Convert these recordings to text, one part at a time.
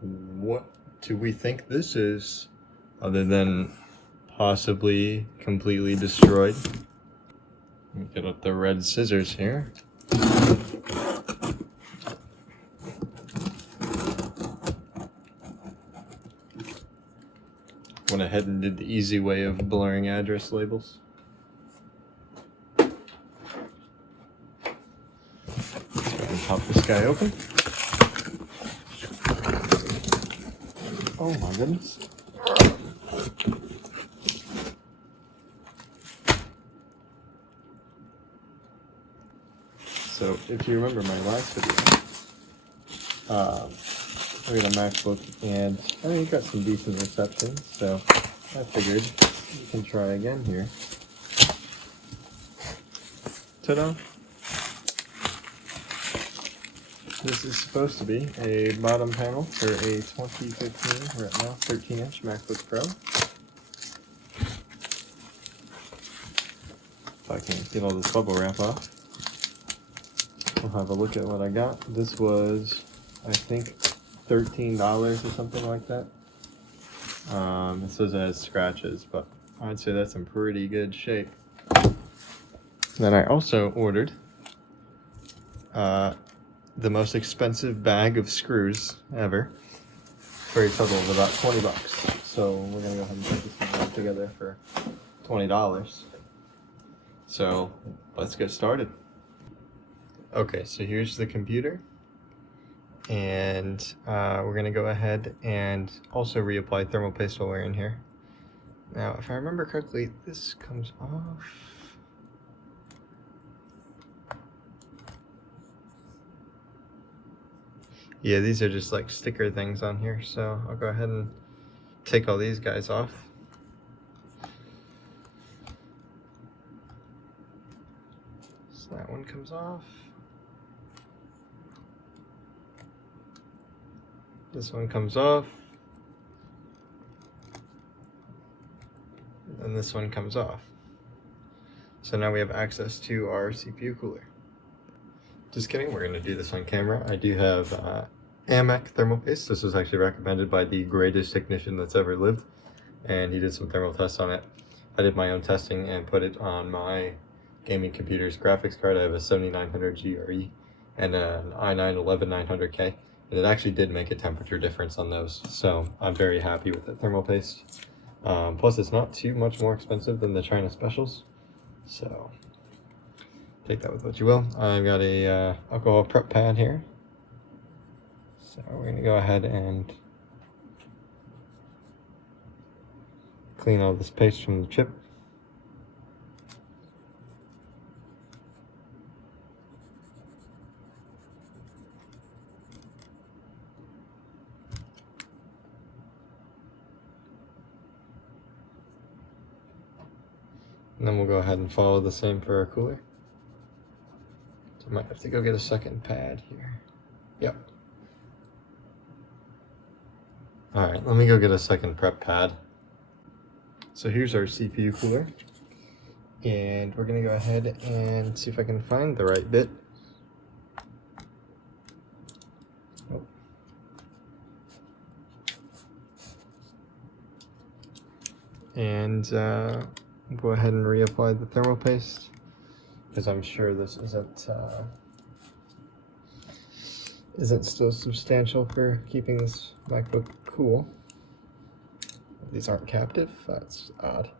What do we think this is, other than possibly completely destroyed? Let me get up the red scissors here. Went ahead and did the easy way of blurring address labels. Let's go ahead and pop this guy open. Oh my goodness. So if you remember my last video, I got a MacBook and I mean, it got some decent reception, so I figured we can try again here. Ta-da! This is supposed to be a bottom panel for a 2015 Retina 13-inch MacBook Pro. If I can get all this bubble wrap off, we'll have a look at what I got. This was, I think, $13 or something like that. It says it has scratches, but I'd say that's in pretty good shape. Then I also ordered the most expensive bag of screws ever for a total of about 20 bucks. So we're gonna go ahead and put this one all together for $20. So let's get started. Okay, so here's the computer. And we're gonna go ahead and also reapply thermal paste while we're in here. Now, if I remember correctly, this comes off. Yeah, these are just like sticker things on here, so I'll go ahead and take all these guys off. So that one comes off. This one comes off. And this one comes off. So now we have access to our CPU cooler. Just kidding, we're gonna do this on camera. I do have AMAC thermal paste. This was actually recommended by the greatest technician that's ever lived, and he did some thermal tests on it. I did my own testing and put it on my gaming computer's graphics card. I have a 7900 GRE and an i9-11900K, and it actually did make a temperature difference on those. So I'm very happy with the thermal paste. Plus it's not too much more expensive than the China specials. So take that with what you will. I've got a alcohol prep pad here. So we're gonna go ahead and clean all this paste from the chip. And then we'll go ahead and follow the same for our cooler. So I might have to go get a second pad here. Yep. Alright, let me go get a second prep pad. So here's our CPU cooler. And we're gonna go ahead and see if I can find the right bit. Oh. And go ahead and reapply the thermal paste, because I'm sure this isn't still substantial for keeping this MacBook cool. These aren't captive, that's odd.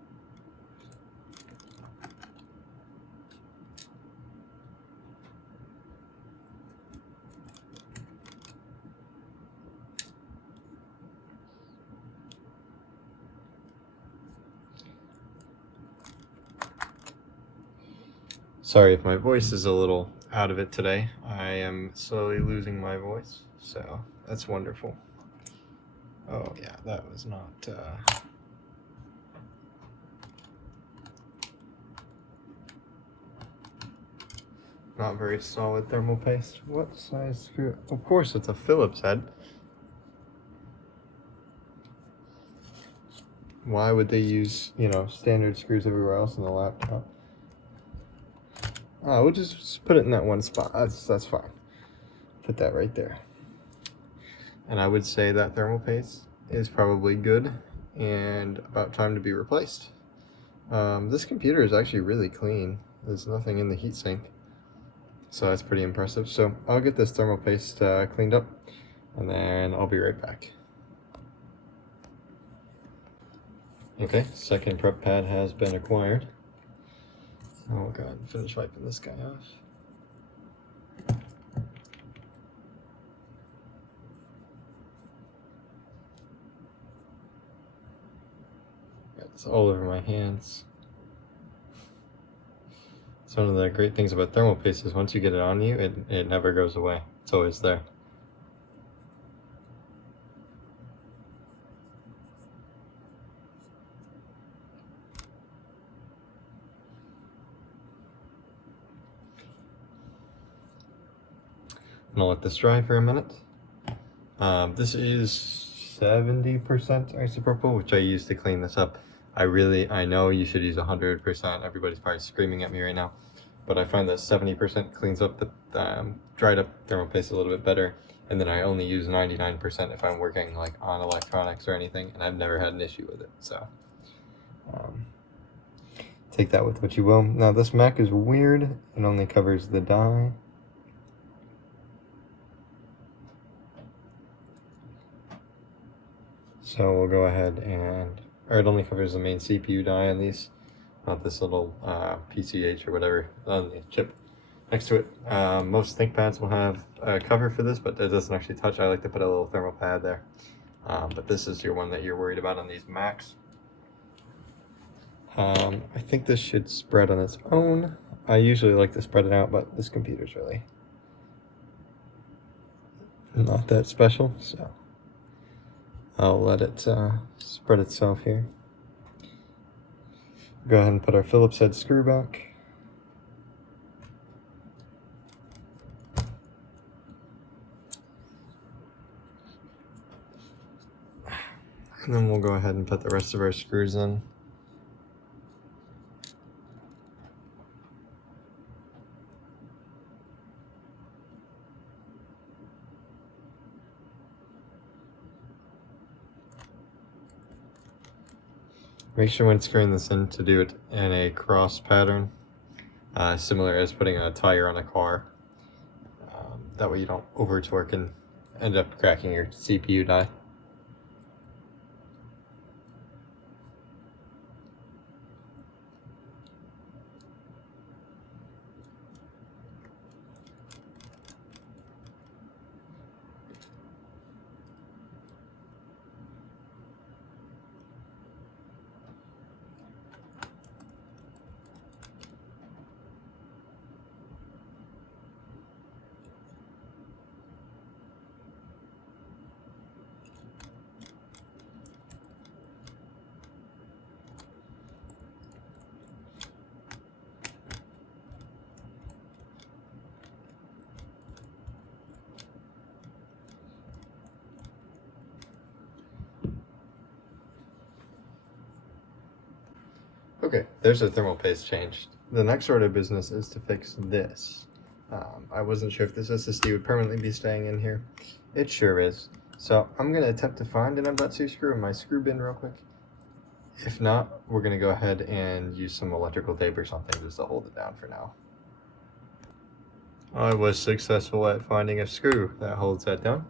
Sorry if my voice is a little out of it today. I am slowly losing my voice, so that's wonderful. Oh yeah, that was not... not very solid thermal paste. What size screw? Of course it's a Phillips head. Why would they use, you know, standard screws everywhere else in the laptop? We'll just put it in that one spot. That's fine. Put that right there. and I would say that thermal paste is probably good and about time to be replaced. This computer is actually really clean. There's nothing in the heatsink, so that's pretty impressive. So I'll get this thermal paste cleaned up, and then I'll be right back. Okay, second prep pad has been acquired. Oh god, finish wiping this guy off. It's all over my hands. So one of the great things about thermal paste is once you get it on you, it never goes away. It's always there. I'm gonna let this dry for a minute. This is 70% isopropyl, which I use to clean this up. I know you should use 100%. Everybody's probably screaming at me right now, but I find that 70% cleans up the dried up thermal paste a little bit better, and then I only use 99% if I'm working like on electronics or anything, and I've never had an issue with it. So take that with what you will. Now this Mac is weird. It only covers the die. So we'll go ahead or it only covers the main CPU die on these, not this little PCH or whatever on the chip next to it. Most ThinkPads will have a cover for this, but it doesn't actually touch. I like to put a little thermal pad there. But this is your one that you're worried about on these Macs. I think this should spread on its own. I usually like to spread it out, but this computer's really not that special, so I'll let it spread itself here. Go ahead and put our Phillips head screw back. And then we'll go ahead and put the rest of our screws in. Make sure when screwing this in to do it in a cross pattern, similar as putting a tire on a car. That way you don't over torque and end up cracking your CPU die. Okay, there's the thermal paste changed. The next order of business is to fix this. I wasn't sure if this SSD would permanently be staying in here. It sure is. So I'm going to attempt to find an M.2 screw in my screw bin real quick. If not, we're going to go ahead and use some electrical tape or something just to hold it down for now. I was successful at finding a screw that holds that down,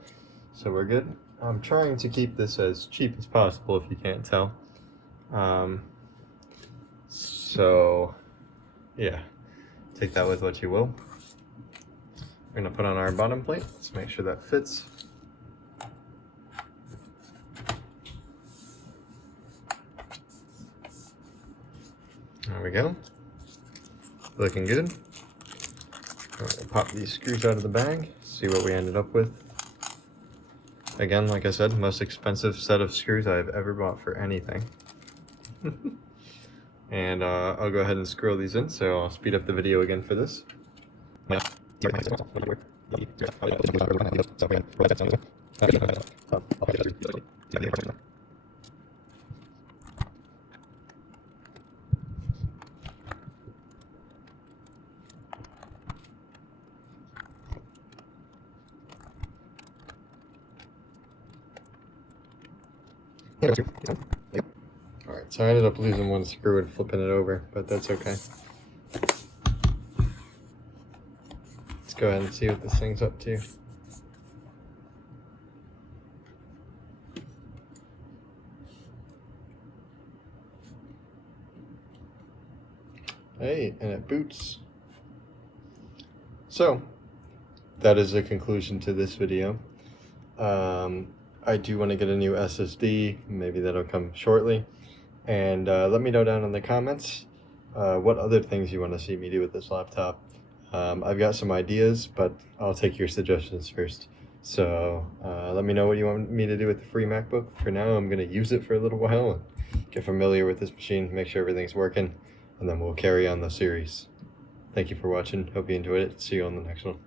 so we're good. I'm trying to keep this as cheap as possible if you can't tell. So yeah, take that with what you will. We're gonna put on our bottom plate. Let's make sure that fits. There we go. Looking good. I'm gonna pop these screws out of the bag, see what we ended up with. Again, like I said, most expensive set of screws I've ever bought for anything. And I'll go ahead and screw all these in, so I'll speed up the video again for this. Alright, so I ended up losing one screw and flipping it over, but that's okay. Let's go ahead and see what this thing's up to. Hey, and it boots. So, that is the conclusion to this video. I do want to get a new SSD, maybe that'll come shortly. And let me know down in the comments what other things you want to see me do with this laptop. I've got some ideas, but I'll take your suggestions first. So let me know what you want me to do with the free MacBook. For now, I'm going to use it for a little while and get familiar with this machine, make sure everything's working, and then we'll carry on the series. Thank you for watching. Hope you enjoyed it. See you on the next one.